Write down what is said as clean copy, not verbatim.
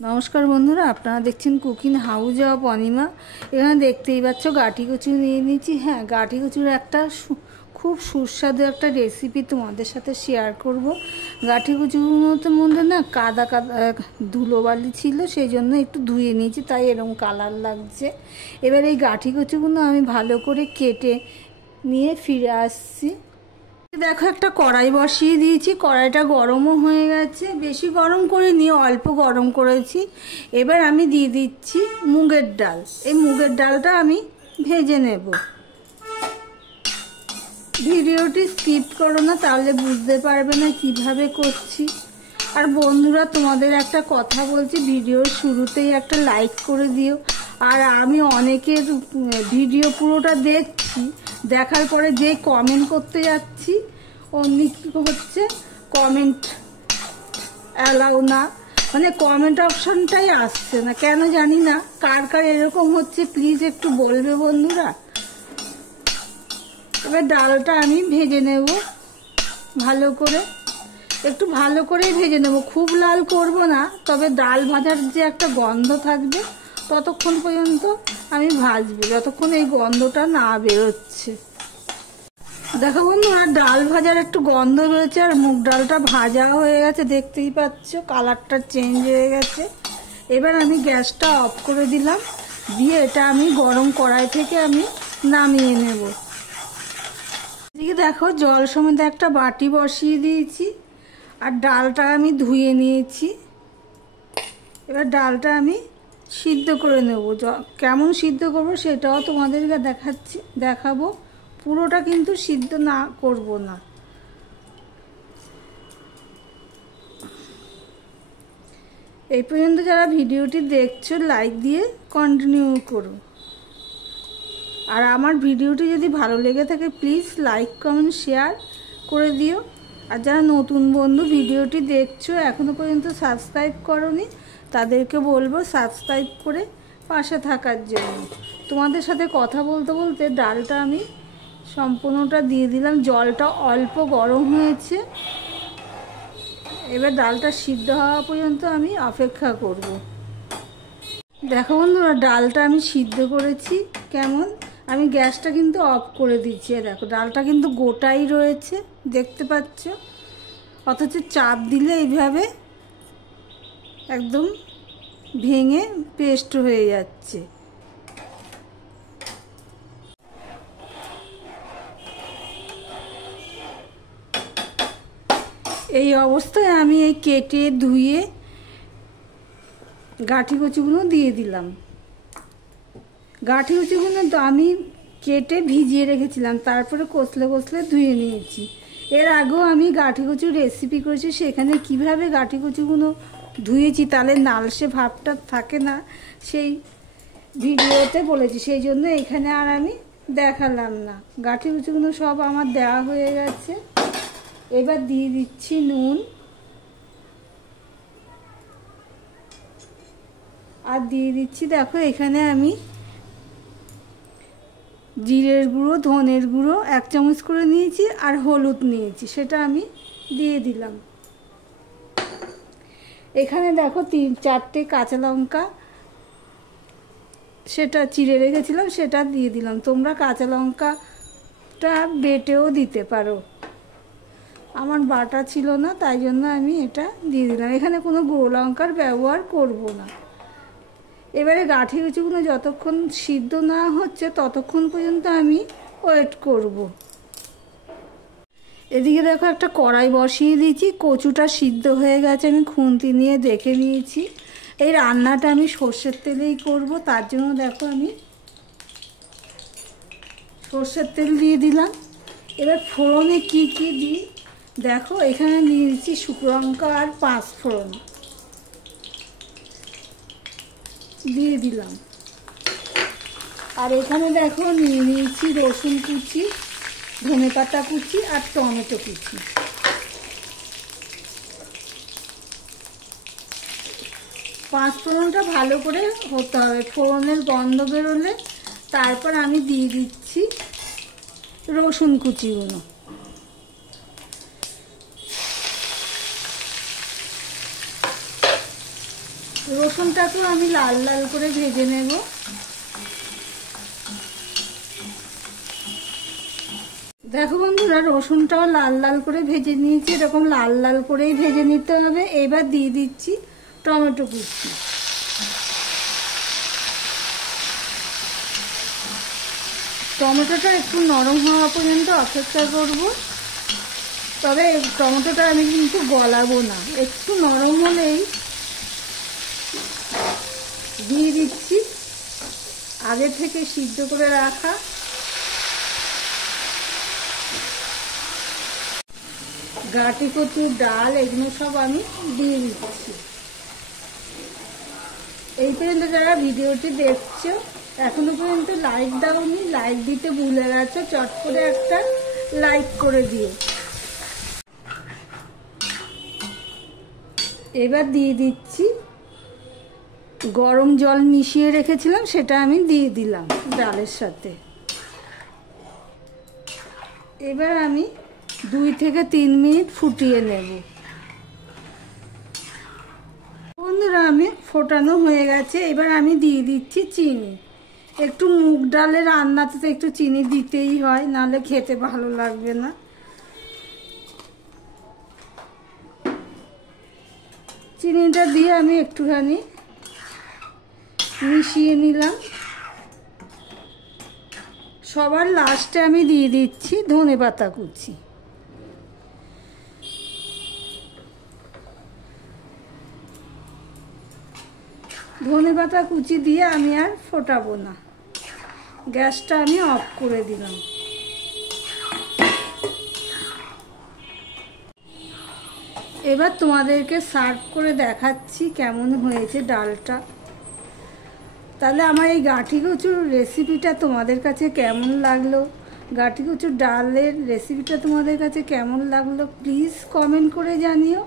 নমস্কার বন্ধুরা, আপনারা দেখছেন কুকিং হাউস অফ অনিমা। এখানে দেখতেই পাচ্ছ গাঠি কচু নিয়ে নিয়েছি। হ্যাঁ, গাঠি কচুর একটা খুব সুস্বাদু একটা রেসিপি তোমাদের সাথে শেয়ার করব। গাঠি কচুর মধ্যে না কাদা কাদা ধুলোবালি ছিল, সেই জন্য একটু ধুয়ে নিয়েছি, তাই এরকম কালার লাগছে। এবার এই গাঠি কচুগুলো আমি ভালো করে কেটে নিয়ে ফিরে আসছি। দেখো, একটা কড়াই বসিয়ে দিয়েছি, কড়াইটা গরমও হয়ে গেছে, বেশি গরম করে নিয়ে অল্প গরম করেছি। এবার আমি দিয়ে দিচ্ছি মুগের ডাল। এই মুগের ডালটা আমি ভেজে নেব। ভিডিওটি স্কিপ করো না, তাহলে বুঝতে পারবে না কিভাবে করছি। আর বন্ধুরা, তোমাদের একটা কথা বলছি, ভিডিওর শুরুতেই একটা লাইক করে দিও। আর আমি অনেকের ভিডিও পুরোটা দেখছি, দেখার পরে যে কমেন্ট করতে যাচ্ছি অমনি কি হচ্ছে, কমেন্ট অ্যালাউ না, মানে কমেন্ট অপশনটাই আসছে না, কেন জানি না। কার কার এরকম হচ্ছে প্লিজ একটু বলবে বন্ধুরা। এবার ডালটা আমি ভেজে নেব ভালো করে, একটু ভালো করেই ভেজে নেব, খুব লাল করব না। তবে ডাল ভাজার যে একটা গন্ধ থাকবে ততক্ষণ পর্যন্ত আমি ভাজবো, যতক্ষণ এই গন্ধটা না বেরোচ্ছে। দেখো বন্ধুরা, ডাল ভাজার একটু গন্ধ বেরোচ্ছে আর মুগ ডালটা ভাজা হয়ে গেছে, দেখতেই পাচ্ছ কালারটা চেঞ্জ হয়ে গেছে। এবার আমি গ্যাসটা অফ করে দিলাম, দিয়ে এটা আমি গরম কড়াই থেকে আমি নামিয়ে নেব। এদিকে দেখো, জল সমেত একটা বাটি বসিয়ে দিয়েছি আর ডালটা আমি ধুয়ে নিয়েছি। এবার ডালটা আমি সিদ্ধ করে নেব। কেমন সিদ্ধ করব সেটাও তোমাদেরকে দেখাবো। পুরোটা কিন্তু সিদ্ধ না করব না। এই পর্যন্ত যারা ভিডিওটি দেখছো লাইক দিয়ে কন্টিনিউ করো। আর আমার ভিডিওটি যদি ভালো লেগে থাকে প্লিজ লাইক কমেন্ট শেয়ার করে দিও। আর যারা নতুন বন্ধু ভিডিওটি দেখছো এখনো পর্যন্ত সাবস্ক্রাইব করোনি, তাদেরকে বলবো সাবস্ক্রাইব করে পাশে থাকার জন্য। তোমাদের সাথে কথা বলতে বলতে ডালটা আমি সম্পূর্ণটা দিয়ে দিলাম। জলটা অল্প গরম হয়েছে, এবার ডালটা সিদ্ধ হওয়া পর্যন্ত আমি অপেক্ষা করব। দেখো বন্ধুরা, ডালটা আমি সিদ্ধ করেছি। কেমন, আমি গ্যাসটা কিন্তু অফ করে দিচ্ছি। দেখো, ডালটা কিন্তু গোটাই রয়েছে, দেখতে পাচ্ছ, অথচ চাপ দিলে এইভাবে একদম ভেঙে পেস্ট হয়ে যাচ্ছে। এই অবস্থায় আমি এই কেটে ধুয়ে গাঠি কচুগুলো দিয়ে দিলাম। গাঠি কচুগুলো তো আমি কেটে ভিজিয়ে রেখেছিলাম, তারপরে কষলে কষলে ধুয়ে নিয়েছি। এর আগেও আমি গাঠি কচুর রেসিপি করেছি, সেখানে কিভাবে গাঠি কচুগুলো ধুয়েছি তাহলে নালসে ভাবটা থাকে না, সেই ভিডিওতে বলেছি, সেই জন্য এখানে আর আমি দেখালাম না। গাঠি কচুগুলো সব আমার দেওয়া হয়ে গেছে। এবার দিয়ে দিচ্ছি নুন, আর দিয়ে দিচ্ছি, দেখো এখানে আমি জিরের গুঁড়ো, ধনের গুঁড়ো 1 চামচ করে নিয়েছি, আর হলুদ নিয়েছি, সেটা আমি দিয়ে দিলাম। এখানে দেখো 3-4টে কাঁচা লঙ্কা সেটা চিড়ে রেখেছিলাম, সেটা দিয়ে দিলাম। তোমরা কাঁচা লঙ্কাটা বেটেও দিতে পারো, আমার বাটা ছিল না তাই জন্য আমি এটা দিয়ে দিলাম। এখানে কোনো গুঁড়ো লঙ্কার ব্যবহার করব না। এবারে গাঠি কচুগুলো যতক্ষণ সিদ্ধ না হচ্ছে ততক্ষণ পর্যন্ত আমি ওয়েট করব। এদিকে দেখো, একটা কড়াই বসিয়ে দিয়েছি, কচুটা সিদ্ধ হয়ে গেছে, আমি খুন্তি নিয়ে দেখে নিয়েছি। এই রান্নাটা আমি সর্ষের তেলেই করব, তার জন্য দেখো আমি সর্ষের তেল দিয়ে দিলাম। এবার ফোড়নে কি কি দিই দেখো, এখানে নিয়ে দিচ্ছি শুকনো লঙ্কা আর 5 ফোড়ন দিয়ে দিলাম। আর এখানে দেখো নিয়ে নিয়েছি রসুন কুচি, ধনেপাতা কুচি আর টমেটো কুচি। 5 ফোড়নটা ভালো করে হতে হবে, ফোড়নের গন্ধ বেরোলে তারপর আমি দিয়ে দিচ্ছি রসুন কুচিগুলো। রসুনটাকেও আমি লাল লাল করে ভেজে নেব। দেখো বন্ধুরা, রসুনটাও লাল লাল করে ভেজে নিয়েছি, এরকম লাল লাল করেই ভেজে নিতে হবে। এবার দিয়ে দিচ্ছি টমেটো কুচি। টমেটোটা একটু নরম হওয়া পর্যন্ত অপেক্ষা করব। তবে টমেটোটা আমি কিন্তু গলাবো না, একটু নরম হলেই দিয়ে দিচ্ছি আগে থেকে সিদ্ধ করে রাখা গাঁটি কচুর ডাল, এগুলো সব আমি দিয়ে দিচ্ছি। এই পর্যন্ত যারা ভিডিওটি দেখছো এখনো পর্যন্ত লাইক দাওনি, লাইক দিতে ভুলে গেছো, চট করে একটা লাইক করে দিও। এবার দিয়ে দিচ্ছি গরম জল মিশিয়ে রেখেছিলাম, সেটা আমি দিয়ে দিলাম ডালের সাথে। এবার আমি 2 থেকে 3 মিনিট ফুটিয়ে নেব। বন্ধুরা, আমি ফোটানো হয়ে গেছে। এবার আমি দিয়ে দিচ্ছি চিনি। একটু মুগ ডালের রান্নাতে তো একটু চিনি দিতেই হয়, নাহলে খেতে ভালো লাগবে না। চিনিটা দিয়ে আমি একটুখানি মিশিয়ে নিলাম। সবার লাস্টে আমি দিয়ে দিচ্ছি ধনেপাতা কুচি। ধনেপাতা কুচি দিয়ে আমি আর ফোটাবো না, গ্যাসটা আমি অফ করে দিলাম। এবার তোমাদেরকে সার্ভ করে দেখাচ্ছি কেমন হয়েছে ডালটা। তাহলে আমার এই গাঁটি কচুর রেসিপিটা তোমাদের কাছে কেমন লাগলো, গাঁটি কচুর ডালের রেসিপিটা তোমাদের কাছে কেমন লাগলো প্লিজ কমেন্ট করে জানিও।